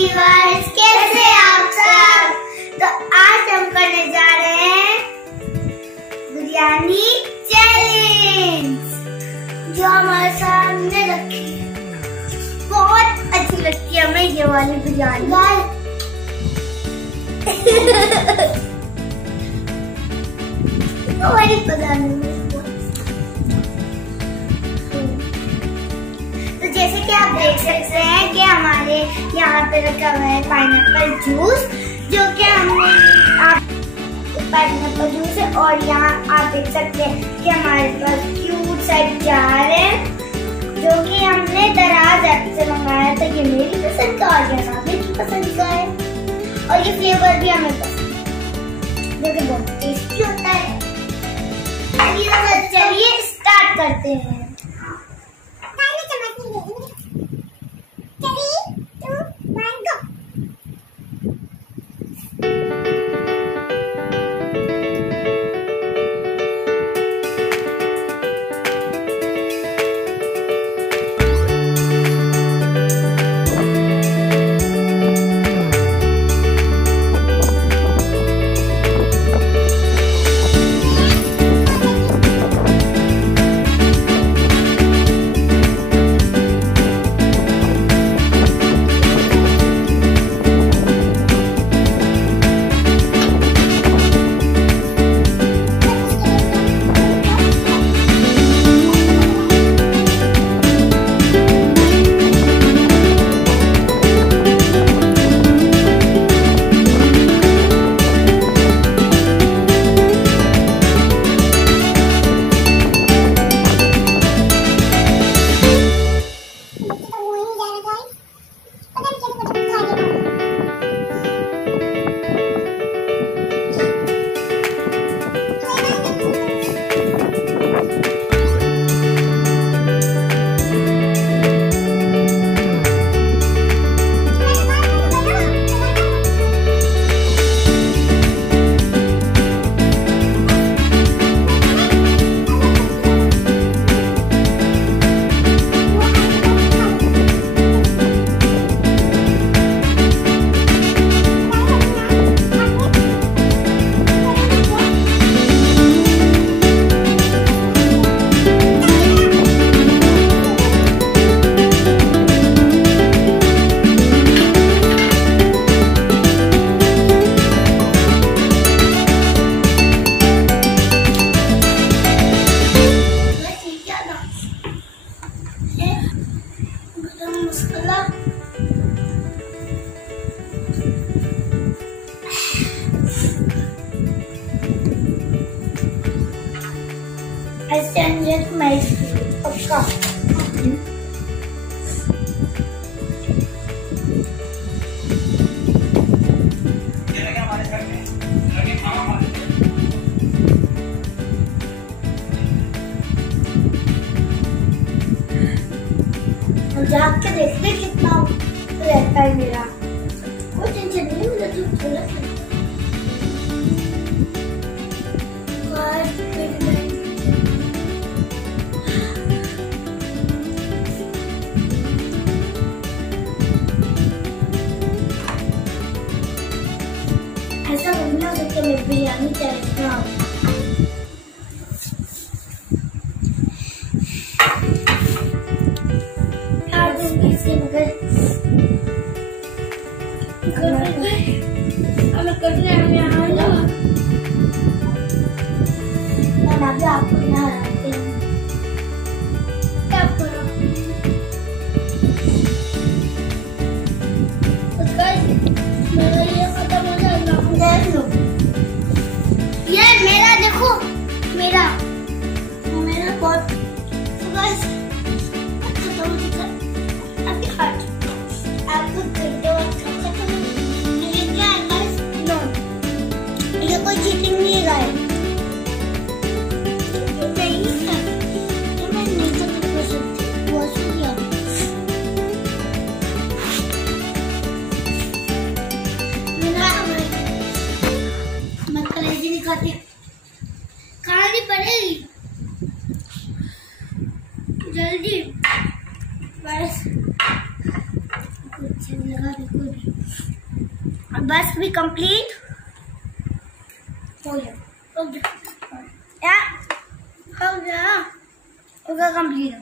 Viewers, कैसे आप सब। तो आज हम करने जा रहे हैं बिरयानी चैलेंज, जो हमारे सामने रखी है। बहुत अच्छी लगती है हमें ये वाली बिरयानी। बड़ी पसंद है। तो जैसे कि आप देख सकते हैं कि हमारे यहाँ पे रखा हुआ है पाइनएप्पल जूस, जो कि हमने पाइनएप्पल जूस है। और यहाँ आप देख सकते हैं कि हमारे पास क्यूट सा जार है, जो कि हमने दराज ऐप से मंगाया था। ये मेरी पसंद का और ये राबे की पसंद का है, और ये फ्लेवर भी हमें पसंद है, जो कि बहुत टेस्टी होता है। चलिए स्टार्ट करते हैं। जाग के देखते कितना रहता है मेरा। कोई टेंशन नहीं, मुझे तो थोड़ा ऐसा बनना सकता है बिरयानी चैलेंज। आपको यहाँ रखते हैं, क्या करो? मेरा ये खत्म हो जाएगा। देख लो, ये मिलेगा बिल्कुल भी। और बस भी कंप्लीट हो गया, हो गया कंप्लीट।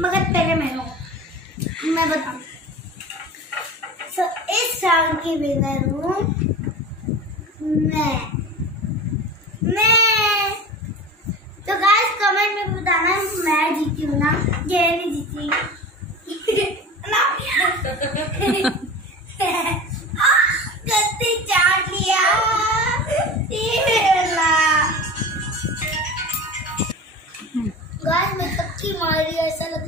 मगर पहले मैं बताऊँ तो इस राउंड की विनर हूँ मैं। तो गाइस कमेंट में बताना मैं जीती हूँ ना ये नहीं जीती। गलती चाट लिया। गाइस मैं पक्की मारी ऐसा लग।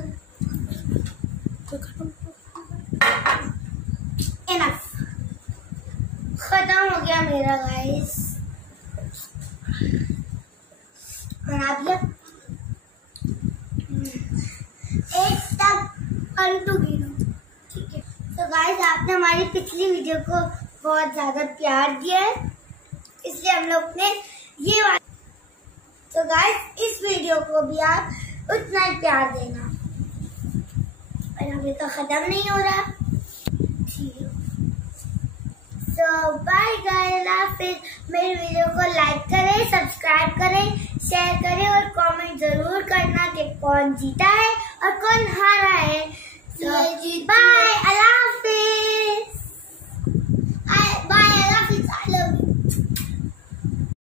इनफ खत्म हो गया मेरा गाइस। बना दिया एक तक अंटू गिनो। ठीक है तो गाइस आपने हमारी पिछली वीडियो को बहुत ज्यादा प्यार दिया है इसलिए हम लोग ने ये तो गाइस इस वीडियो को भी आप उतना ही प्यार देना। और अभी तो खत्म नहीं हो रहा। तो बाय गाइस, फिर मेरी वीडियो को लाइक करें, सब्सक्राइब करें, शेयर करें और कमेंट जरूर करना कि कौन जीता है और